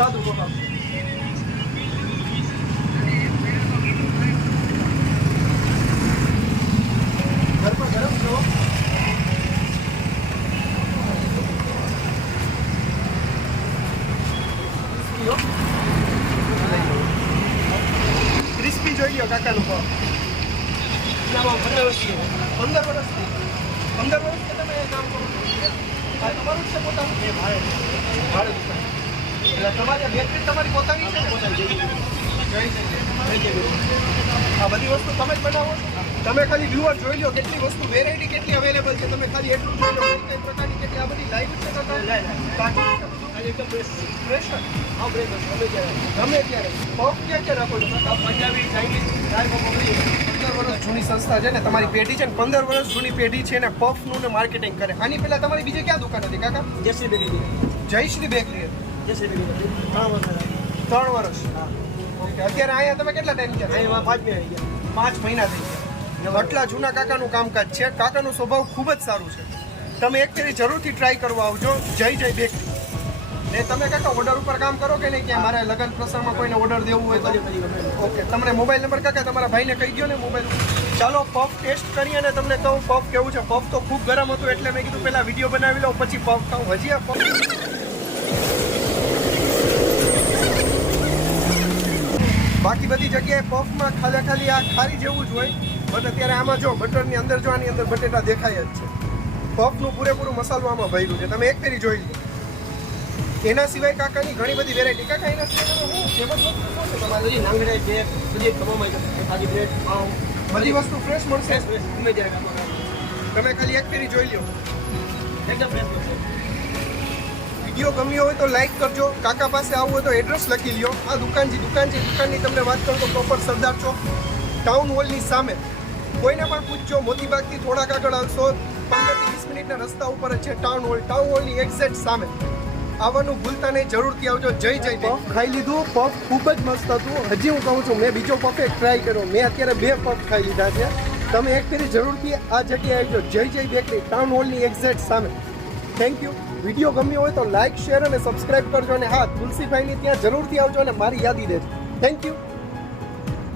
સાદું કબાબ ઘરમાં ગરમ છો ક્રિસ્પી જોઈ લો ભાવ આમાં પંદર વર્ષથી. પંદર વર્ષથી પંદર વર્ષથી તમે કામ કરો તમારું જ છે પોતાનું? ભાડે. ભાડે દુકાન. તમારી બેટરી તમારી પોતાની છે? આ બધી વસ્તુ તમે જ બનાવો તમે ખાલી વ્યુઅર જોઈ લો કેટલી વસ્તુ વેરાયટી કેટલી અવેલેબલ છે. તમે ખાલી એટલું જોઈ લો કઈ પ્રકારની કેટલી આ બધી લાઈવ છે? ગમે ત્યારે. પફ ક્યાં ક્યાં રાખો છો પંજાબી ચાઇનીઝ પંદર વર્ષ જૂની સંસ્થા છે ને તમારી પેઢી છે ને પંદર વર્ષ જૂની પેઢી છે ને પફનું ને માર્કેટિંગ કરે. આની પહેલાં તમારી બીજી ક્યાં દુકાન હતી કાકા? જેસી બેરી જયશ્રી બેકરી હતી. ત્રણ વર્ષ. અત્યારે અહીંયા તમે કેટલા ટાઈમ થયા પાંચ મહિના ગયા. પાંચ મહિના થઈ ગયા. આટલા જૂના કાકાનું કામકાજ છે. કાકાનો સ્વભાવ ખૂબ જ સારું છે. તમે એક ફેરી જરૂરથી ટ્રાય કરવા આવજો. જય જય બેકરી. ને તમે કાકા ઓર્ડર ઉપર કામ કરો કે નહીં? કે મારે લગ્ન પ્રસંગમાં કોઈને ઓર્ડર દેવું હોય તો? ઓકે તમને મોબાઈલ નંબર કાકા તમારા ભાઈને કહી દો ને મોબાઈલ ચાલો પફ ટેસ્ટ કરી અને તમને કહું પફ કેવું છે? પફ તો ખૂબ ગરમ હતું એટલે મેં કીધું પહેલાં વીડિયો બનાવી લો પછી પફ ખાઉં. હજી આ પફ બાકી બધી જગ્યાએ પફમાં ખાલી ખાલી આ ખારી જેવું જ હોય. બટ અત્યારે આમાં જો બટરની અંદર જો આની અંદર બટેટા દેખાય જ છે. પફનું પૂરેપૂરું મસાલો આમાં ભર્યું છે. તમે એક ફેરી જોઈ લો. એના સિવાય કાકાની ઘણી બધી વેરાયટી કાકા એના સિવાય ફેમસ વસ્તુ શું છે તમારી? બધી છે છે. સાદી બ્રેડ પાઉં. બધી વસ્તુ ફ્રેશ મળશે? તમે ખાલી એક ફેરી જોઈ લો એકદમ ફ્રેશ મળશે. વીડિયો ગમ્યો હોય તો લાઈક કરજો. કાકા પાસે આવવું હોય તો એડ્રેસ લખી લ્યો. આ દુકાન છે દુકાન છે દુકાનની તમને વાત કરું તો પ્રોપર સરદાર ચોક ટાઉન હોલની સામે. કોઈને પણ પૂછજો, મોતીબાગથી થોડાક આગળ આવશો. પંદરથી વીસ મિનિટના રસ્તા ઉપર જ છે ટાઉન હોલ ટાઉન હોલની એક્ઝેક્ટ સામે. આવવાનું ભૂલતા નહીં, જરૂરથી આવજો. જય જય પફ ખાઈ લીધું, પફ ખૂબ જ મસ્ત હતું. હજી હું કહું છું, મેં બીજો પફ ટ્રાય કર્યો. મેં અત્યારે બે પફ ખાઈ લીધા છે. તમે એક ફેરી જરૂરથી આ જગ્યાએ આવજો. જય જય બેકરી ટાઉન હોલની એક્ઝેક્ટ સામે. થેન્ક યુ વીડિયો ગમ્યો હોય તો લાઇક શેર અને સબસ્ક્રાઇબ કરજો અને હા, તુલસીભાઈની ત્યાં જરૂરથી આવજો અને મારી યાદી દેજો. Thank you